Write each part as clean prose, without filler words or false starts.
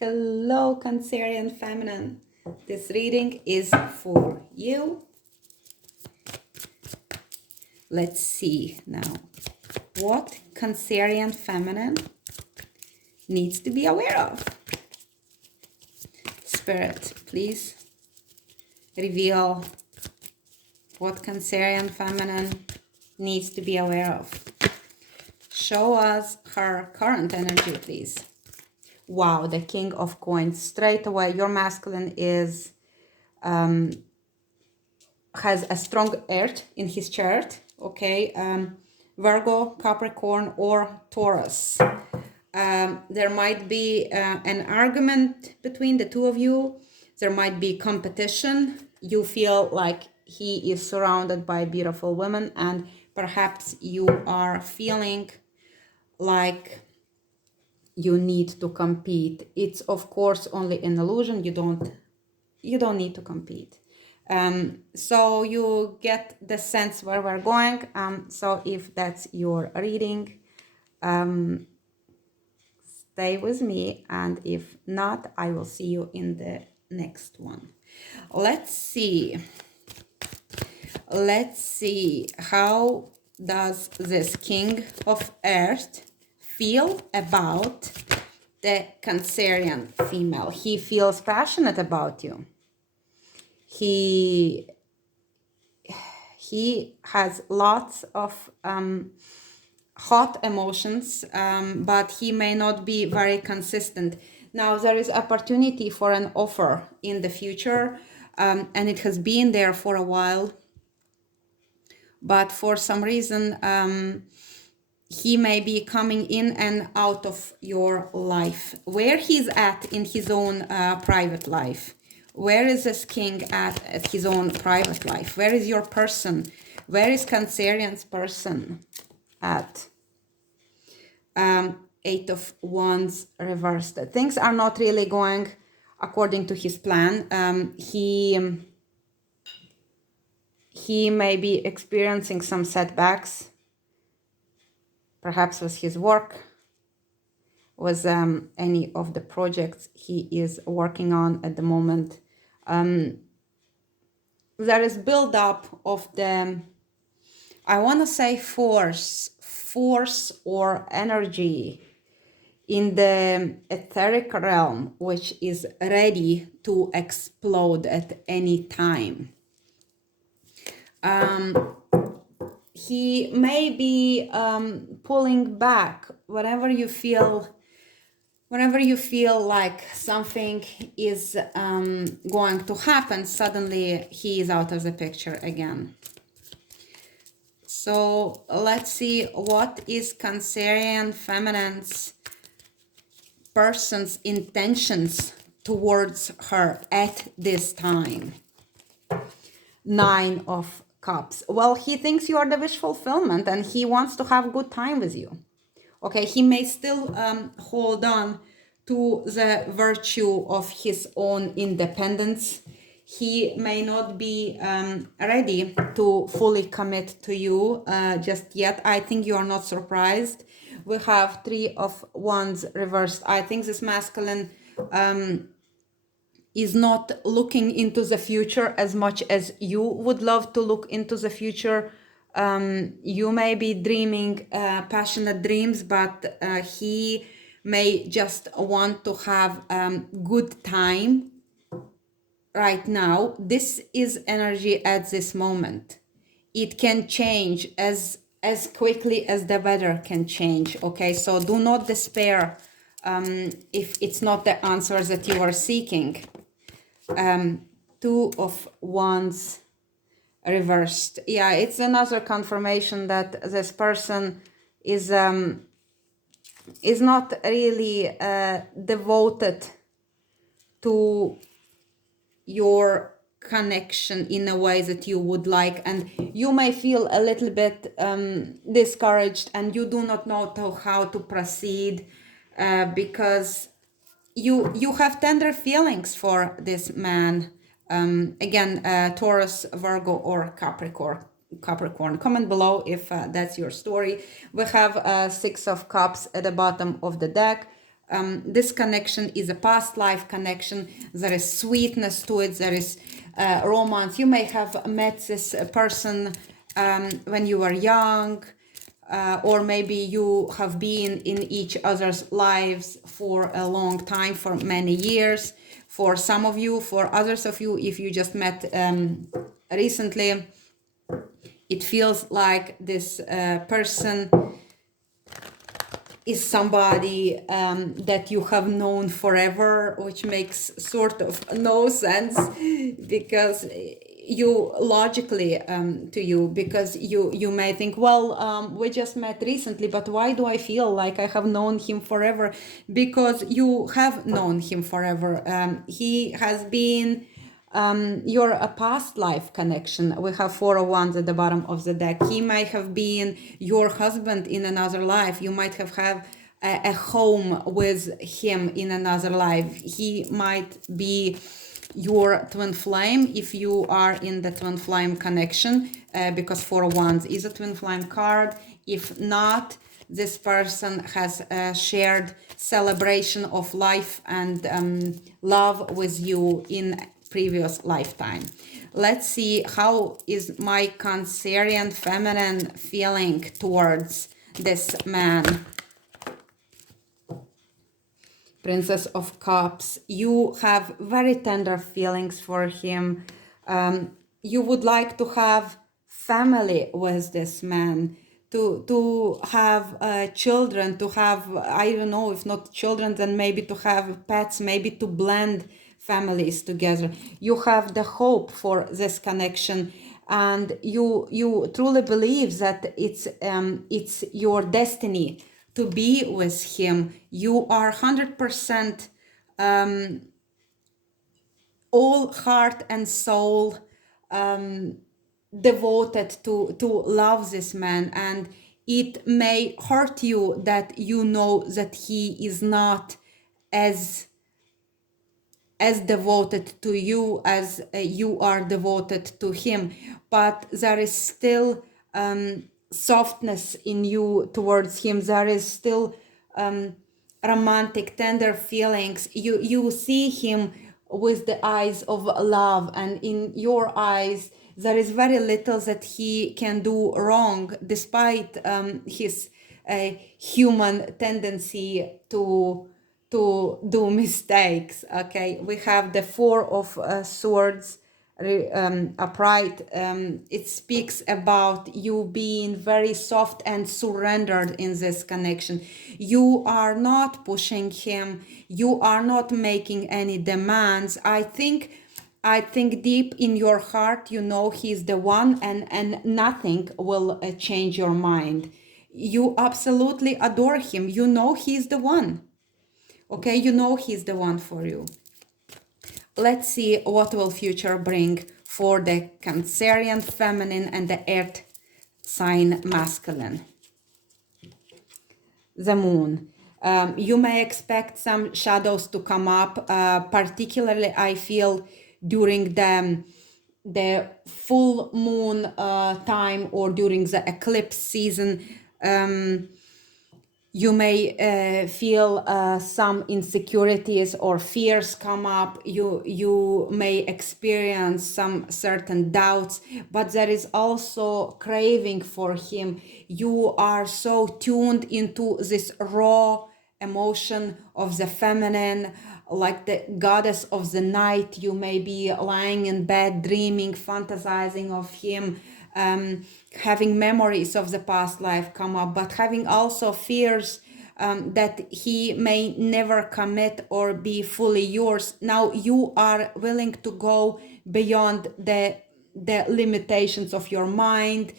Hello, Cancerian Feminine. This reading is for you. Let's see now what Cancerian Feminine needs to be aware of. Spirit, please reveal what Cancerian Feminine needs to be aware of. Show us her current energy, please. Wow, the King of Coins. Straight away, your masculine is has a strong earth in his chart, okay? Virgo, Capricorn, or Taurus. There might be an argument between the two of you. There might be competition. You feel like he is surrounded by beautiful women, and perhaps you are feeling like you need to compete. It's of course only an illusion. You don't need to compete. So you get the sense where we're going. So if that's your reading, stay with me, and if not, I will see you in the next one. Let's see how does this King of Earth feel about the Cancerian female. He feels passionate about you. He has lots of hot emotions, but he may not be very consistent. Now there is opportunity for an offer in the future, and it has been there for a while, but for some reason he may be coming in and out of your life. Where he's at in his own private life. Where is this king at his own private life? Where is your person? Where is Cancerian's person at? Eight of Wands reversed. Things are not really going according to his plan. He may be experiencing some setbacks, perhaps with his work, with any of the projects he is working on at the moment. There is build-up of the, I want to say force or energy in the etheric realm, which is ready to explode at any time. He may be pulling back whenever you feel like something is going to happen. Suddenly he is out of the picture again. So let's see, what is Cancerian Feminine's person's intentions towards her at this time? Nine of Cups. Well, he thinks you are the wish fulfillment and he wants to have a good time with you. Okay, he may still hold on to the virtue of his own independence. He may not be ready to fully commit to you just yet. I think you are not surprised. We have Three of Wands reversed. I think this masculine is not looking into the future as much as you would love to look into the future. You may be dreaming passionate dreams, but he may just want to have good time right now. This is energy at this moment. It can change as quickly as the weather can change. Okay, so do not despair if it's not the answers that you are seeking. Two of Wands reversed. Yeah, it's another confirmation that this person is not really devoted to your connection in a way that you would like, and you may feel a little bit discouraged and you do not know how to proceed because you have tender feelings for this man. Again, Taurus, Virgo, or Capricorn. Comment below if that's your story. We have Six of Cups at the bottom of the deck. this connection is a past life connection. There is sweetness to it. There is romance. You may have met this person when you were young, or maybe you have been in each other's lives for a long time, for many years. For some of you, for others of you, if you just met recently, it feels like this person is somebody that you have known forever, which makes sort of no sense, because you logically to you, because you may think, well, we just met recently, but why do I feel like I have known him forever? Because you have known him forever. He has been your a past life connection. We have 401 at the bottom of the deck. He might have been your husband in another life. You might have had a home with him in another life. He might be your twin flame if you are in the twin flame connection, because 401 is a twin flame card. If not, this person has a shared celebration of life and love with you in previous lifetime. Let's see, how is my Cancerian feminine feeling towards this man? Princess of Cups. You have very tender feelings for him. You would like to have family with this man, to have children, to have, I don't know, if not children, then maybe to have pets, maybe to blend families together. You have the hope for this connection, and you truly believe that it's your destiny to be with him. You are 100% all heart and soul devoted to love this man, and it may hurt you that you know that he is not as devoted to you as you are devoted to him, but there is still softness in you towards him. There is still romantic, tender feelings. You see him with the eyes of love, and in your eyes there is very little that he can do wrong, despite his human tendency to do mistakes. Okay, we have the Four of Swords upright. It speaks about you being very soft and surrendered in this connection. You are not pushing him, you are not making any demands. I think deep in your heart you know he's the one, and nothing will change your mind. You absolutely adore him. You know he's the one. Okay, you know he's the one for you. Let's see what will future bring for the Cancerian feminine and the earth sign masculine. The moon. You may expect some shadows to come up, particularly I feel during the full moon time, or during the eclipse season. You may feel some insecurities or fears come up. You may experience some certain doubts, but there is also craving for him. You are so tuned into this raw emotion of the feminine, like the goddess of the night. You may be lying in bed, dreaming, fantasizing of him, having memories of the past life come up, but having also fears that he may never commit or be fully yours. Now you are willing to go beyond the limitations of your mind.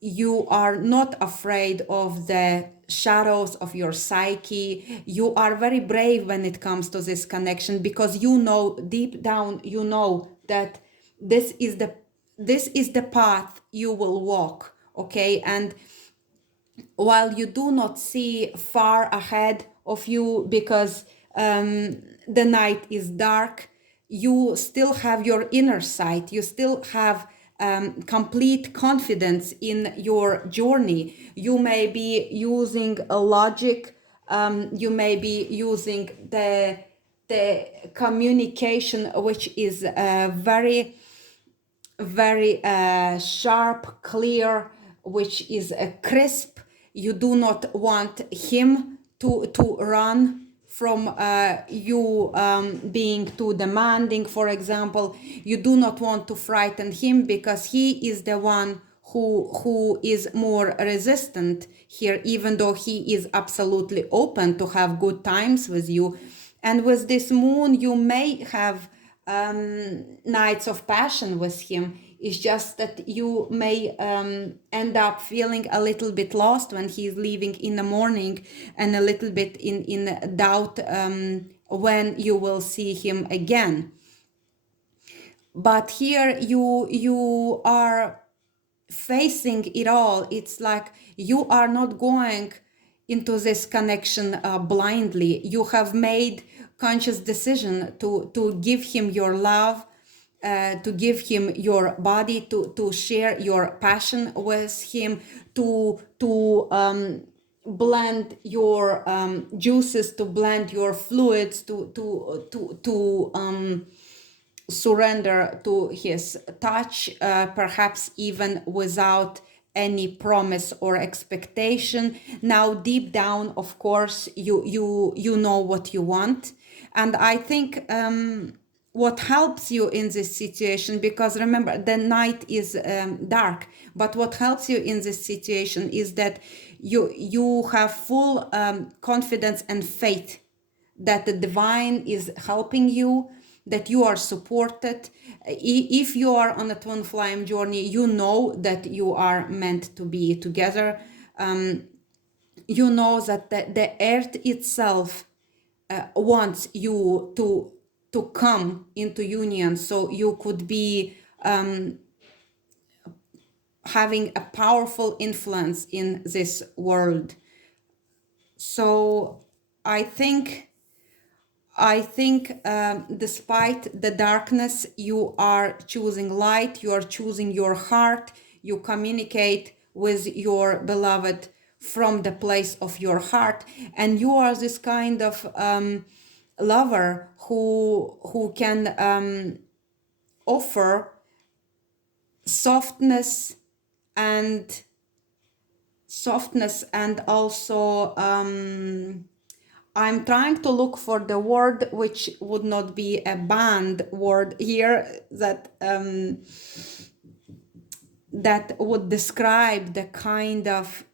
You are not afraid of the shadows of your psyche. You are very brave when it comes to this connection, because you know deep down, you know that this is the path you will walk. Okay, and while you do not see far ahead of you because the night is dark, you still have your inner sight. You still have complete confidence in your journey. You may be using a logic You may be using the communication, which is very sharp, clear, which is crisp. You do not want him to run from you being too demanding, for example. You do not want to frighten him because he is the one who is more resistant here, even though he is absolutely open to have good times with you. And with this moon, you may have nights of passion with him. It's just that you may end up feeling a little bit lost when he's leaving in the morning, and a little bit in doubt when you will see him again. But here you are facing it all. It's like you are not going into this connection blindly. You have made conscious decision to give him your love, to give him your body, to share your passion with him, to blend your juices, to blend your fluids, to surrender to his touch, perhaps even without any promise or expectation. Now, deep down, of course, you know what you want. And I think what helps you in this situation, because remember, the night is dark, but what helps you in this situation is that you have full confidence and faith that the divine is helping you, that you are supported. If you are on a twin flame journey, you know that you are meant to be together. You know that the earth itself wants you to come into union, so you could be having a powerful influence in this world. So I think despite the darkness, you are choosing light, you are choosing your heart, you communicate with your beloved from the place of your heart, and you are this kind of lover who can offer softness and also I'm trying to look for the word which would not be a banned word here, that that would describe the kind of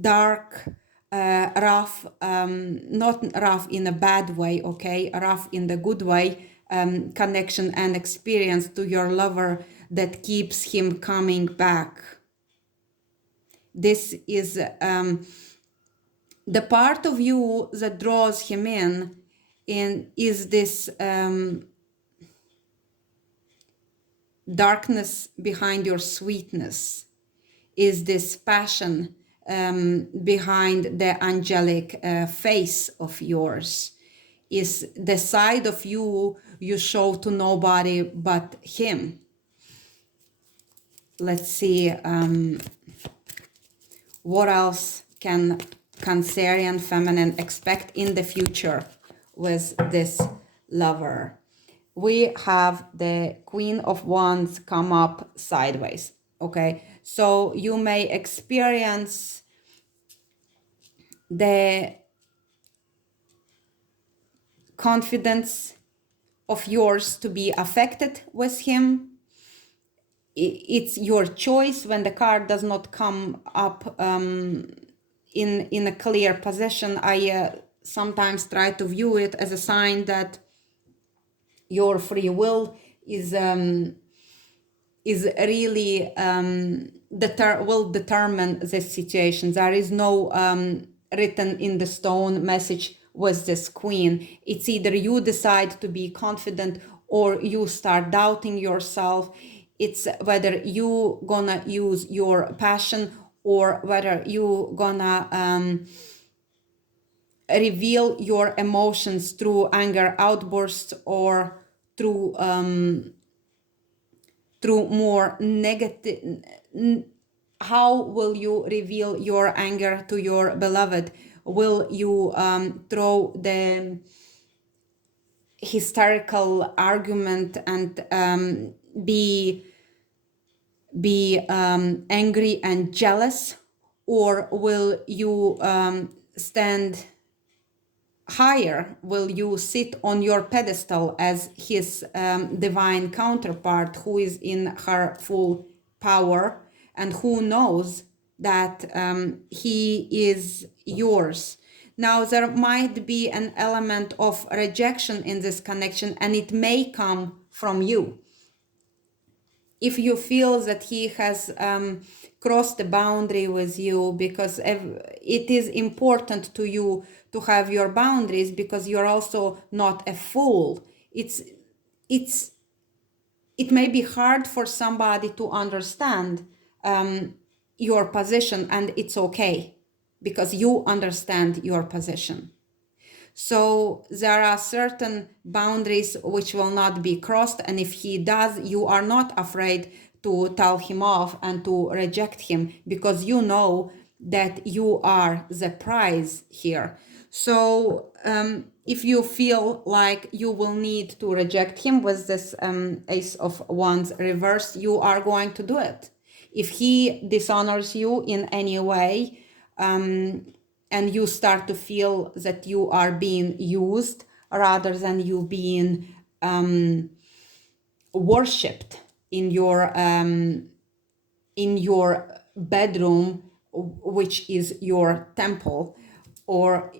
dark, rough, not rough in a bad way, okay, rough in the good way, connection and experience to your lover that keeps him coming back. This is the part of you that draws him in is this darkness behind your sweetness, is this passion behind the angelic face of yours, is the side of you you show to nobody but him. Let's see, what else can Cancerian Feminine expect in the future with this lover? We have the Queen of Wands come up sideways, okay? So you may experience the confidence of yours to be affected with him. It's your choice when the card does not come up in a clear position. I sometimes try to view it as a sign that your free will is really will determine this situation. There is no written in the stone message with this queen. It's either you decide to be confident or you start doubting yourself. It's whether you gonna use your passion or whether you gonna reveal your emotions through anger outbursts or through more negative how will you reveal your anger to your beloved? Will you throw the hysterical argument and be angry and jealous, or will you stand higher? Will you sit on your pedestal as his divine counterpart, who is in her full power and who knows that he is yours? Now, there might be an element of rejection in this connection, and it may come from you. If you feel that he has crossed the boundary with you, because it is important to you to have your boundaries, because you're also not a fool. It may be hard for somebody to understand your position, and it's okay because you understand your position. So there are certain boundaries which will not be crossed, and if he does, you are not afraid to tell him off and to reject him, because you know that you are the prize here. So if you feel like you will need to reject him with this Ace of Wands reversed, you are going to do it. If he dishonors you in any way, and you start to feel that you are being used rather than you being worshipped in your bedroom, which is your temple, or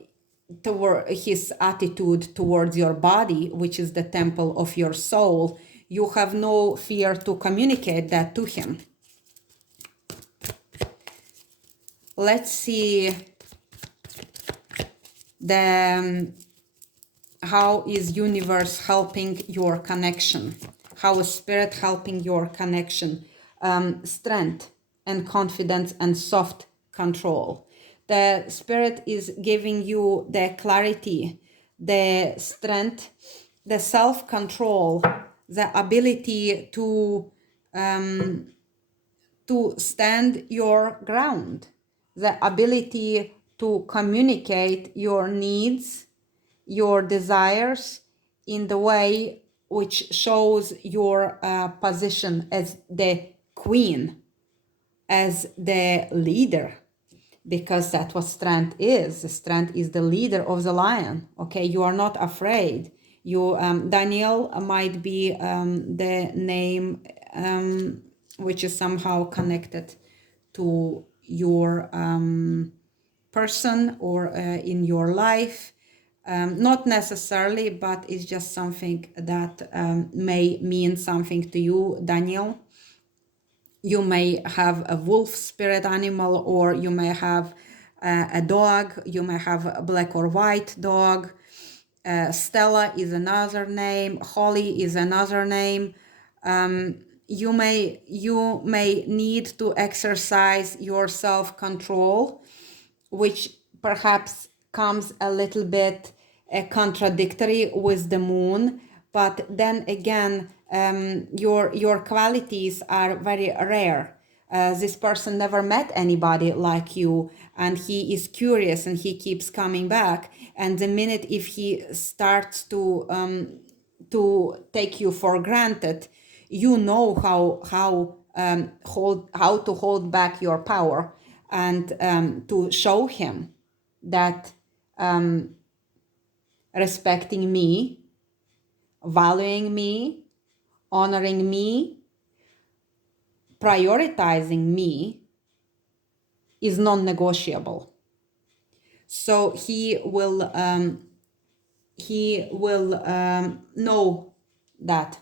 toward his attitude towards your body, which is the temple of your soul, you have no fear to communicate that to him. Let's see how is universe helping your connection? How is spirit helping your connection? Strength and confidence and soft control. The spirit is giving you the clarity, the strength, the self-control, the ability to stand your ground, the ability to communicate your needs, your desires in the way which shows your position as the queen, as the leader, because that's what strength is. Strength is the leader of the lion. Okay, you are not afraid. You Daniel might be the name which is somehow connected to your person or in your life. Not necessarily, but it's just something that may mean something to you, Daniel. You may have a wolf spirit animal, or you may have a dog. You may have a black or white dog. Stella is another name. Holly is another name. You may need to exercise your self-control, which perhaps comes a little bit contradictory with the moon, but then again, your qualities are very rare. This person never met anybody like you, and he is curious and he keeps coming back. And the minute if he starts to take you for granted, you know how to hold back your power, and to show him that respecting me, valuing me, honoring me, prioritizing me is non-negotiable. So he will know that,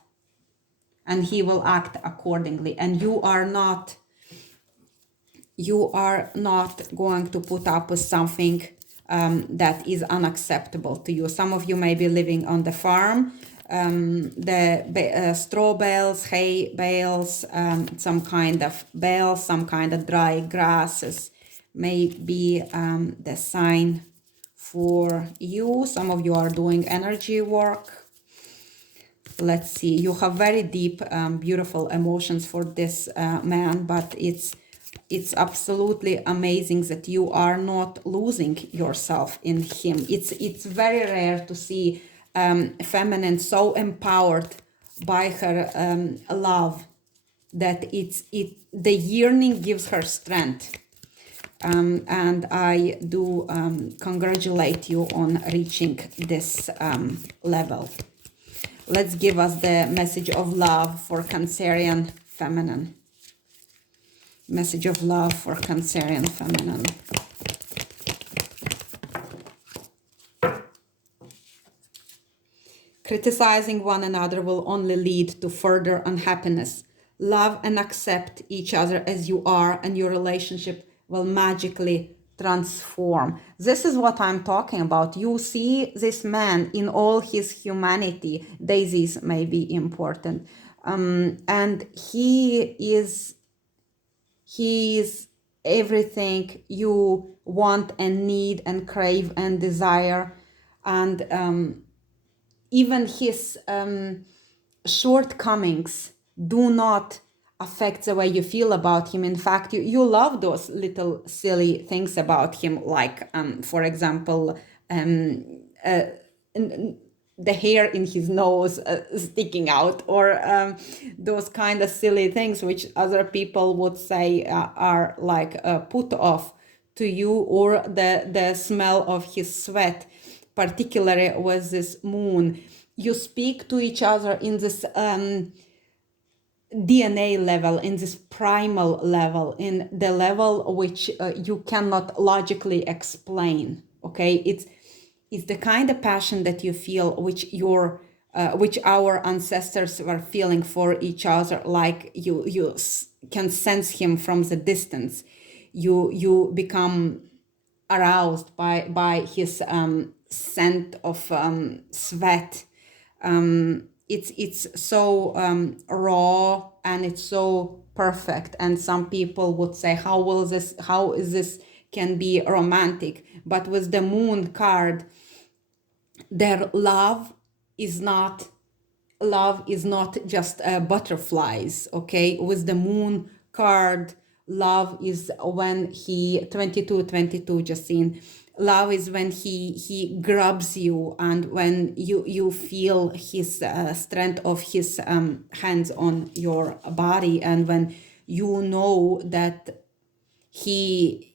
and he will act accordingly. And you are not going to put up with something that is unacceptable to you. Some of you may be living on the farm, the straw bales, hay bales, some kind of bales, some kind of dry grasses may be the sign for you. Some of you are doing energy work. Let's see, you have very deep, beautiful emotions for this man, but it's it's absolutely amazing that you are not losing yourself in him. It's very rare to see feminine so empowered by her love that the yearning gives her strength. And I do congratulate you on reaching this level. Let's give us the message of love for Cancerian Feminine. Message of love for Cancerian Feminine. Criticizing one another will only lead to further unhappiness. Love and accept each other as you are, and your relationship will magically transform. This is what I'm talking about. You see this man in all his humanity. Daisies may be important. And he is everything you want and need and crave and desire. And even his shortcomings do not affect the way you feel about him. In fact, you love those little silly things about him, like, for example, the hair in his nose sticking out, or those kind of silly things which other people would say are like put off to you, or the smell of his sweat, particularly with this moon. You speak to each other in this DNA level, in this primal level, in the level which you cannot logically explain. Okay, it's the kind of passion that you feel, which our ancestors were feeling for each other. Like you can sense him from the distance. You become aroused by his scent of sweat. It's so raw, and it's so perfect. And some people would say, how is this can be romantic? But with the moon card, their love is not just butterflies. Okay, with the moon card, love is when he 22 Justine, love is when he grabs you, and when you feel his strength of his hands on your body, and when you know that he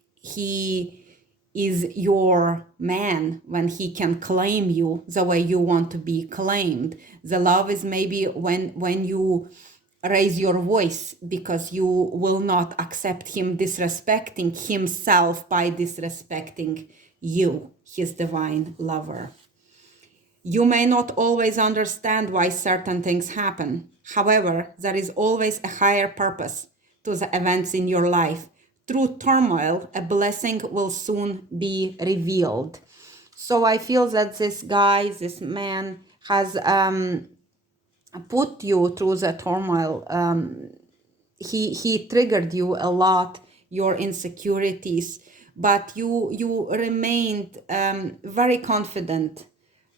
is your man, when he can claim you the way you want to be claimed. The love is maybe when you raise your voice because you will not accept him disrespecting himself by disrespecting you, his divine lover. You may not always understand why certain things happen. However, there is always a higher purpose to the events in your life. Through turmoil, a blessing will soon be revealed. So I feel that this guy, this man, has put you through the turmoil. He triggered you a lot, your insecurities, but you remained very confident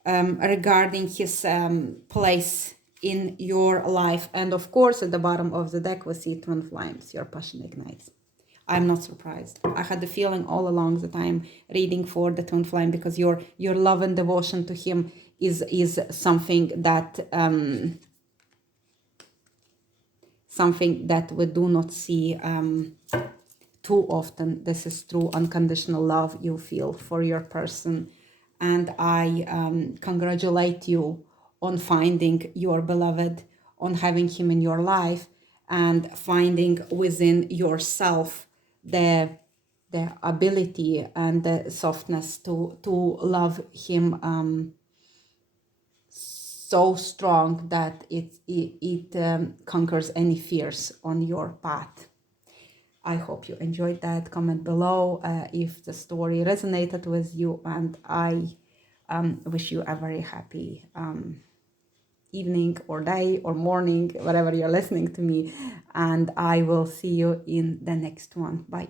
regarding his place in your life. And of course, at the bottom of the deck we see twin flames, your passion ignites. I'm not surprised. I had the feeling all along that I'm reading for the twin flame, because your love and devotion to him is something that we do not see too often. This is true unconditional love you feel for your person. And I congratulate you on finding your beloved, on having him in your life, and finding within yourself the ability and the softness to love him so strong that it conquers any fears on your path. I hope you enjoyed that. Comment below if the story resonated with you, and I wish you a very happy evening or day or morning, whatever you're listening to me, and I will see you in the next one. Bye.